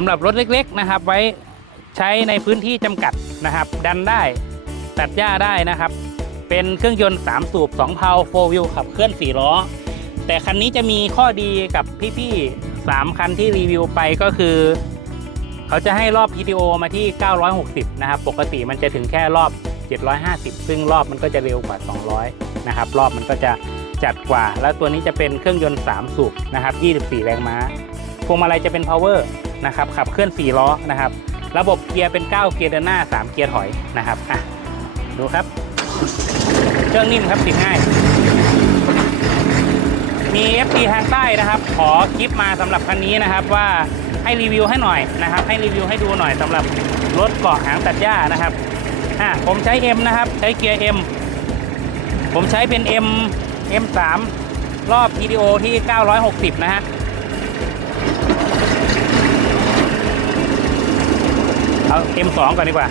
สำหรับรถเล็กๆนะครับ ไว้ใช้ในพื้นที่จำกัดนะครับ ดันได้ตัดหญ้าได้นะครับ เป็นเครื่องยนต์ 3 สูบ 2 เพาโฟวิวขับเคลื่อน 4 ล้อ แต่คันนี้จะมีข้อดีกับพี่ๆ 3 คันที่รีวิวไปก็คือ เขาจะให้รอบ PTO มาที่ 960 นะครับ ปกติมันจะถึงแค่รอบ 750 ซึ่งรอบมันก็จะเร็วกว่า 200 นะครับ รอบมันก็จะจัดกว่า แล้วตัวนี้จะเป็นเครื่องยนต์ 3 สูบนะครับ 24 แรงม้า พวงมาลัยจะเป็น power นะครับขับเคลื่อน 4 ล้อนะครับ ระบบเกียร์เป็น 9 เกียร์เดินหน้า 3 เกียร์ถอยนะครับอะดูครับ เครื่องนิ่มครับติดง่าย มี FT ทางใต้นะครับ ขอคลิปมาสำหรับคันนี้นะครับว่าให้รีวิวให้หน่อยนะครับ ให้รีวิวให้ดูหน่อยสำหรับรถเกาะหางตัดหญ้านะครับอะผมใช้ M นะครับ ใช้เกียร์ M ผมใช้เป็น M M3 รอบ PDO ที่ 960 นะฮะ เอา M2 ก่อนดีกว่า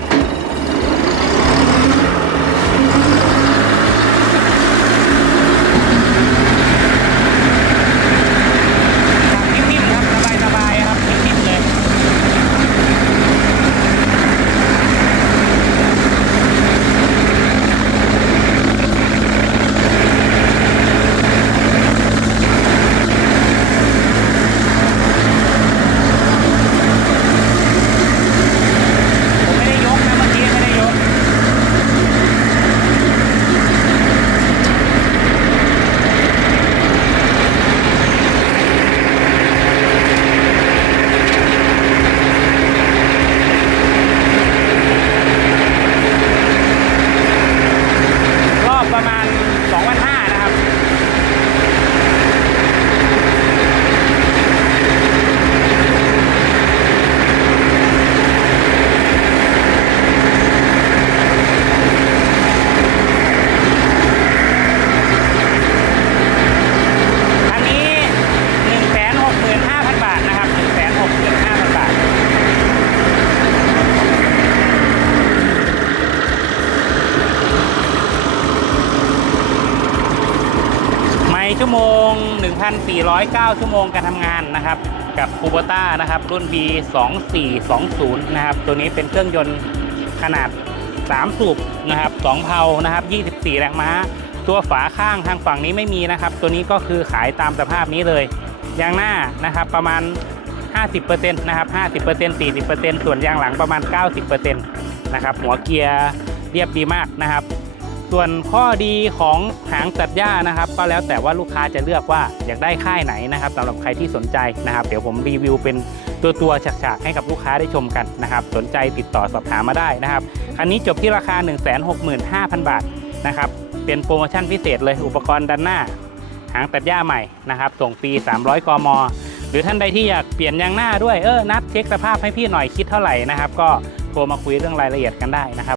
ชั่วโมง 1,409 ชั่วโมงการทำงานนะครับ กับคูโบต้านะครับ รุ่น B 2 4 2 0นะครับ ตัวนี้เป็นเครื่องยนต์ขนาด 3 สูบนะครับ 2 เพานะครับ 24 แรงม้า ตัวฝาข้างทางฝั่งนี้ไม่มีนะครับ ตัวนี้ก็คือขายตามสภาพนี้เลยยางหน้านะครับประมาณ 50%นะครับ50% 40%ส่วนยางหลังประมาณ 90%นะครับหัวเกียร์เรียบดีมากนะครับ ส่วนข้อดีของหางตัดหญ้านะครับ ก็แล้วแต่ว่าลูกค้าจะเลือกว่าอยากได้ค่ายไหนนะครับสำหรับใครที่สนใจนะครับ เดี๋ยวผมรีวิวเป็นตัวตัวๆฉากๆ ให้กับลูกค้าได้ชมกันนะครับ สนใจติดต่อสอบถามมาได้นะครับ คันนี้จบที่ราคา 165,000 บาทนะครับ เป็นโปรโมชั่นพิเศษเลยอุปกรณ์ด้านหน้า หางตัดหญ้าใหม่นะครับ ส่งฟรี 300 กม หรือท่านใดที่อยากเปลี่ยนยางหน้าด้วย เออ นัดเช็คสภาพให้พี่หน่อยคิดเท่าไหร่นะครับ ก็โทรมาคุยเรื่องรายละเอียดกันได้นะครับ